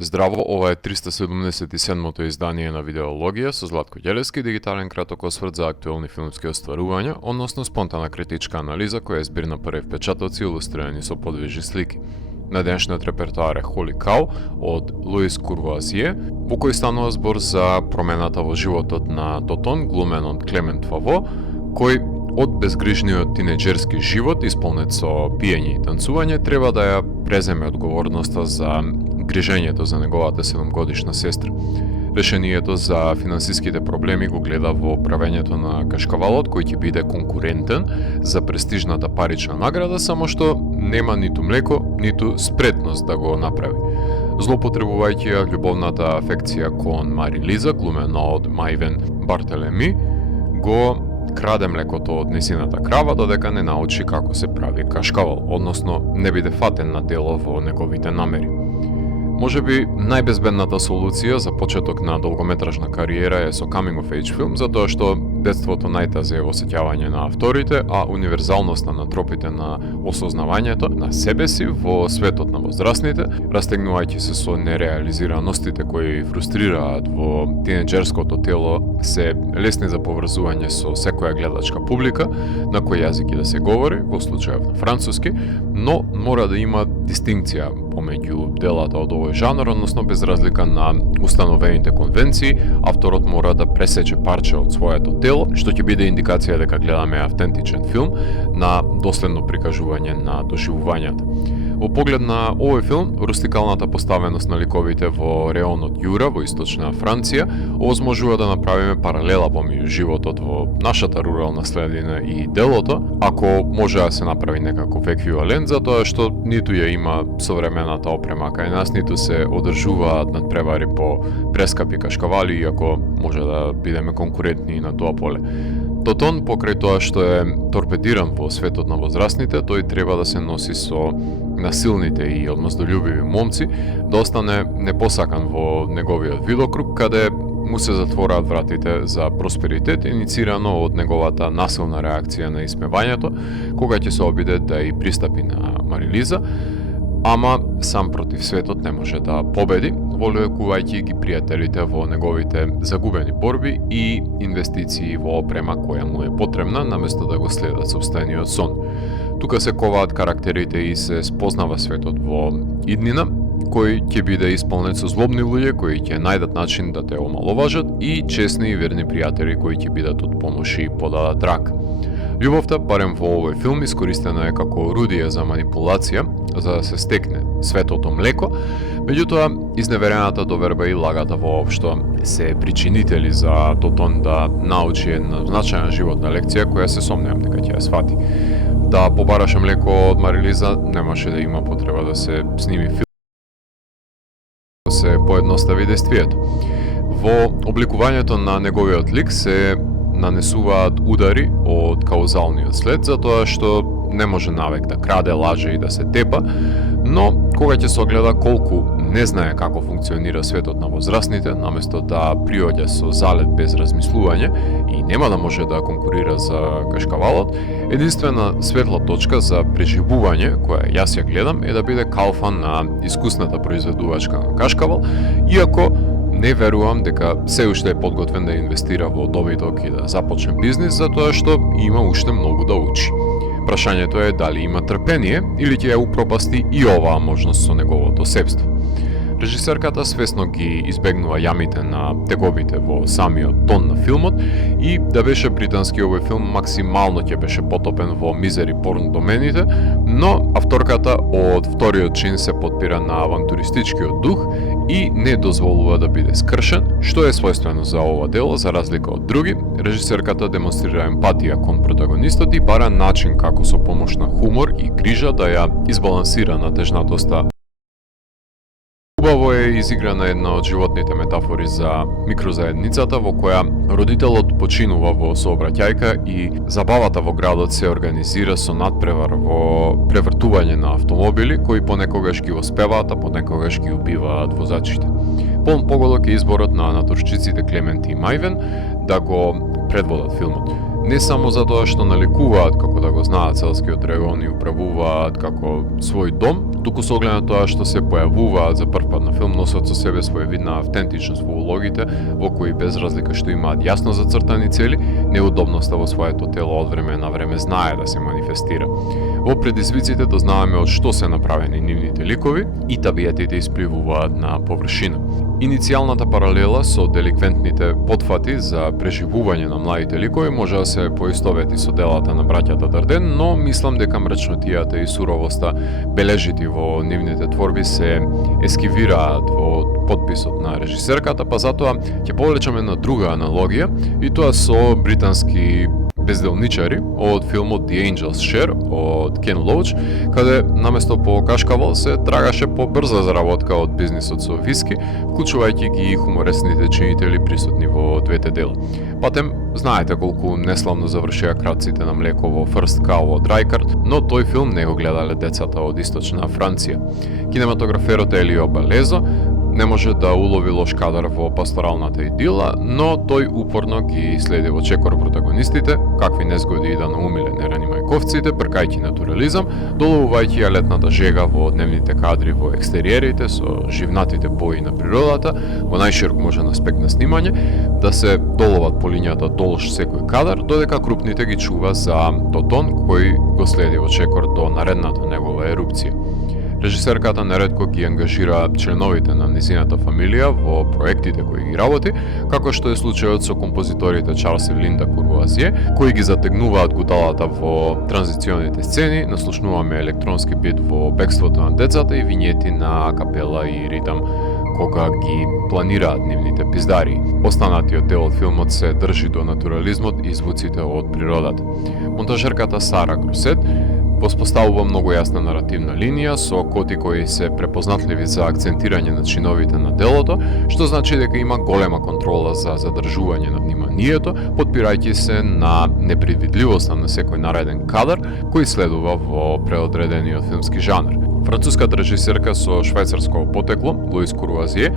Здраво, ова е 377-то издание на Видеологија со Златко Ѓелевски, дигитален краток осврт за актуелни филмски остварувања, односно спонтана критичка анализа која е збир на први впечатоци илустрирани со подвижни слики. На денешниот репертоар е Holy Cow од Луис Курвоазие, во кој станува збор за промената во животот на Тотон, глумен од Клемент Фаво, кој од безгрижниот тинеџерски живот, исполнет со пиење и танцување, треба да ја преземе одговорноста за грижењето за неговата 7-годишна сестра. Решението за финансиските проблеми го гледа во правењето на кашкавалот, кој ќе биде конкурентен за престижната парична награда, само што нема ниту млеко, ниту спретност да го направи. Злоупотребувајќи ја љубовната афекција кон Мари Лиза, глумена од Мајвен Бартелеми, го краде млекото од несината крава, додека не научи како се прави кашкавал, односно не биде фатен на дело во неговите намери. Може би најбезбедната солуција за почеток на долгометражна кариера е со coming of age филм, затоа што детството најтазе е во сеќавање на авторите, а универзалноста на тропите на осознавањето на себе си во светот на возрастните, растегнувајќи се со нереализираностите кои фрустрираат во тинеџерското тело, се лесни за поврзување со секоја гледачка публика, на кој јазик и да се говори, во случајов на француски, но мора да има дистинкција помеѓу делата од овој жанр, односно без разлика на установените конвенции, авторот мора да пресече парче од своето тело, што ќе биде индикација дека гледаме автентичен филм на доследно прикажување на доживувањата. Во поглед на овој филм, рустикалната поставеност на ликовите во реонот Јура во источна Франција овозможува да направиме паралела помеѓу животот во нашата рурална следина и делото, ако може да се направи некаков еквивалент, затоа што ниту ја има современата опрема кај нас, ниту се одржуваат надпревари по прескапи кашкавали, иако може да бидеме конкурентни на тоа поле. Тотон, покрај тоа што е торпедиран во светот на возрастните, тој треба да се носи со насилните и одмаздолюбиви момци, да остане непосакан во неговиот видокруг, каде му се затвораат вратите за просперитет, иницирано од неговата насилна реакција на исмевањето, кога ќе се обиде да и пристапи на Марилиза, ама сам против светот не може да победи, волекувајќи ги пријателите во неговите загубени борби и инвестиции во опрема која му е потребна, наместо да го следат сопствениот сон. Тука се коваат карактерите и се спознава светот во иднина, кој ќе биде исполнет со злобни луѓе кои ќе најдат начин да те омаловажат и честни и верни пријатели кои ќе бидат од помош и подадат рак. Љубовта, барем во овој филм, искористена е како орудие за манипулација, за да се стекне светото млеко, меѓутоа изневерената доверба и лагата воопшто се причинители за Тотон да научи една значајна животна лекција која се сомневам дека ќе ја свати. Да побараше млеко од Марилиза, немаше да има потреба да се сними филм, да се поедностави действието. Во обликувањето на неговиот лик се нанесуваат удари од каузалниот след, затоа што не може навек да краде, лаже и да се тепа, но кога ќе се огледа колку не знае како функционира светот на возрастните, наместо да приоѓа со залет без размислување и нема да може да конкурира за кашкавалот, единствена светла точка за преживување, која јас ја гледам, е да биде калфан на искусната произведувачка на кашкавал, иако не верувам дека се уште е подготвен да инвестира во добиток и да започне бизнис, затоа што има уште многу да учи. Прашањето е дали има трпение или ќе ја упропасти и оваа можност со неговото себство. Режисерката свесно ги избегнува јамите на тегобите во самиот тон на филмот и да беше британски овој филм максимално ќе беше потопен во мизери порн домените, но авторката од вториот чин се подпира на авантуристичкиот дух и не дозволува да биде скршен, што е својствено за ова дело, за разлика од други. Режисерката демонстрира емпатија кон протагонистот и бара начин како со помош на хумор и грижа да ја избалансира натежнатоста. Убаво е изиграна една од животните метафори за микрозаедницата во која родителот починува во сообраќајка и забавата во градот се организира со надпревар во превртување на автомобили кои понекогаш ги успеваат, а понекогаш ги убиваат возачите. Полн погодок е изборот на натуршчиците Клемент и Мајвен да го предводат филмот. Не само затоа што наликуваат како да го знаат селскиот регион и управуваат како свој дом, туку со оглед на тоа што се појавуваат за прв пат на филм, носат со себе своевидна автентичност во улогите, во кои без разлика што имаат јасно зацртани цели, неудобноста во своето тело од време на време знае да се манифестира. Во предизвиците дознаваме од што се направени нивните ликови и табиетите испливуваат на површина. Иницијалната паралела со деликвентните потфати за преживување на младите ликови може да се поистовети со делата на браќата Дарден, но мислам дека мрачнотијата и суровоста бележити во нивните творби се ескивираат во подписот на режисерката, па затоа ќе повлечеме на друга аналогија, и тоа со британски безделничари од филмот The Angel's Share од Кен Лоуч, каде наместо по кашкавал се трагаше по брза заработка од бизнисот со виски, вклучувајќи ги и хуморесните чинители присутни во двете дела. Патем, знаете колку неславно завршија крадците на млеко во First Cow од Райкард, но тој филм не го гледале децата од источна Франција. Кинематограферот Елио Балезо не може да улови лош кадар во пасторалната идила, но тој упорно ги следи во чекор протагонистите, какви незгоди и да наумиле нерани мајковците, бркајќи натурализам, доловувајќи ја летната жега во дневните кадри во екстериерите со живнатите бои на природата, во најширок можен аспект на снимање, да се доловат по линијата долж секој кадар, додека крупните ги чува за Тотон кој го следи во чекор до наредната негова ерупција. Режисерката неретко ги ангажира членовите на низината фамилија во проектите кои ги работи, како што е случајот со композиторите Чарлс и Линда Курвоазие, кои ги затегнуваат гуталата во транзиционите сцени, наслушнуваме електронски бит во бегството на децата и вињети на капела и ритам кога ги планираат нивните пиздари. Останатиот дел од филмот се држи до натурализмот и звуците од природата. Монтажерката Сара Грусет воспоставува многу јасна наративна линија со коти кои се препознатливи за акцентирање на чиновите на делото, што значи дека има голема контрола за задржување на вниманието, потпирајќи се на непредвидливоста на секој нареден кадар кој следува во преодредениот филмски жанр. Француската режисерка со швајцарско потекло, Луис Курвоазие,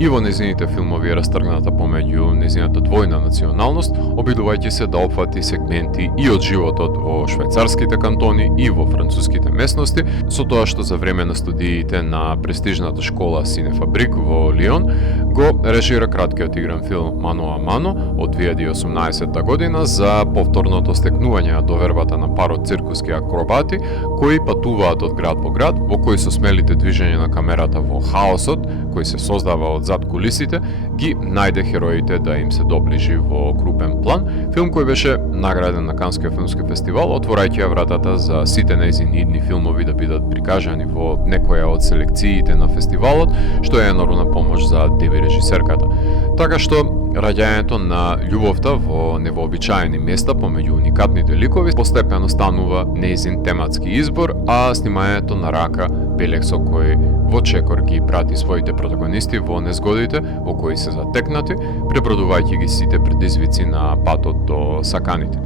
и во незините филмови е растргната помеѓу незината двојна националност, обидувајќи се да опфати сегменти и од животот во швајцарските кантони и во француските местности, со тоа што за време на студиите на престижната школа Синефабрик во Лион го режира краткиот игран филм Мано а Мано од 2018 година за повторното стекнување на довербата на парот циркуски акробати кои патуваат од град по град, во кои со смелите движење на камерата во хаосот кој се создава од зад кулисите, ги најде хероите да им се доближи во крупен план, филм кој беше награден на Канскиот филмски фестивал, отворајќи ја вратата за сите нејзини идни филмови да бидат прикажани во некоја од селекциите на фестивалот, што е енормна помош за деви режисерката. Така што раѓањето на љубовта во невообичаени места помеѓу уникатните ликови постепено станува нејзин тематски избор, а снимањето на рака белег со кој во чекор ги прати своите протагонисти во незгодите во кои се затекнати, пребродувајќи ги сите предизвици на патот до саканите.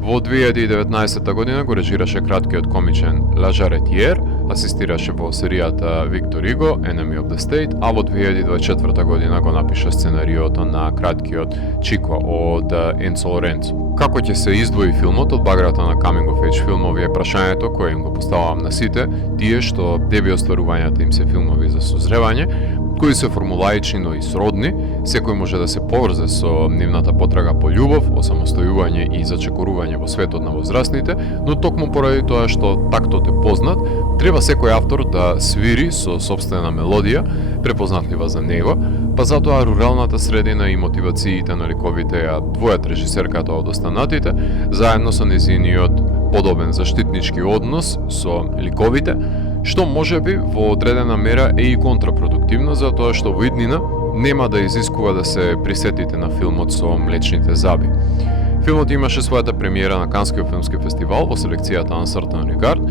Во 2019 година го режираше краткиот комичен Ла Жаретиер, асистираше во серијата Виктор Иго, Enemy of the State, а во 2024 година го напиша сценариото на краткиот Чико од Енцо Лоренцо. Како ќе се издвои филмот од баграта на coming of age филмови е прашањето кое им го поставувам на сите, тие што деби остварувањата им се филмови за созревање, кои се формулаични, но и сродни, секој може да се поврзе со нивната потрага по љубов, осамостојување и зачекорување во светот на возрастните, но токму поради тоа што тактот е познат, треба секој автор да свири со сопствена мелодија, препознатлива за него, па затоа руралната средина и мотивациите на ликовите ја двојат режисерката од останатите, заедно со незиниот подобен заштитнички однос со ликовите, што можеби во одредена мера е и контрапродуктивно, затоа што во иднина нема да изискува да се присетите на филмот со млечните заби. Филмот имаше својата премиера на Канскиот филмски фестивал во селекцијата Uncertain Regard,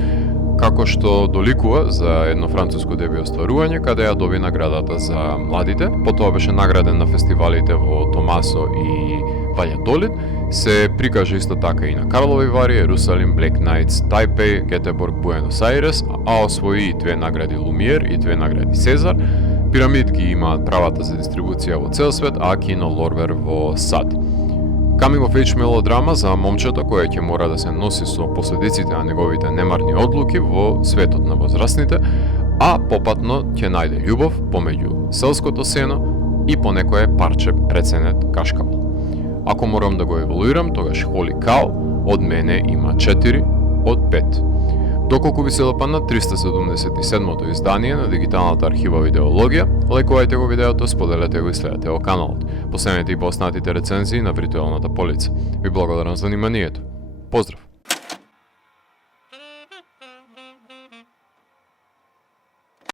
како што доликува за едно француско деби остварување, каде ја доби наградата за младите, потоа беше награден на фестивалите во Томасо и Ваљадолид, се прикажа исто така и на Карлови Вари, Ерусалим, Black Nights, Тајпеј, Гетеборг, Буенос Ајрес, а освои и 2 награди Лумиер и 2 награди Сезар. Пирамид ги имаат правата за дистрибуција во цел свет, а Кино Лорвер во САД. Coming of age мелодрама за момчето кое ќе мора да се носи со последиците на неговите немарни одлуки во светот на возрастните, а попатно ќе најде љубов помеѓу селското сено и по некое парче преценет кашкавал. Ако морам да го еволуирам, тогаш Holy Cow од мене има 4 од 5. Доколку ви се допадна 377-то издание на дигиталната архива Видеологија, лајкувајте го видеото, споделете го и следете го каналот. Последете и поснатите рецензии на виртуелната полица. Ви благодарам за вниманието. Поздрав!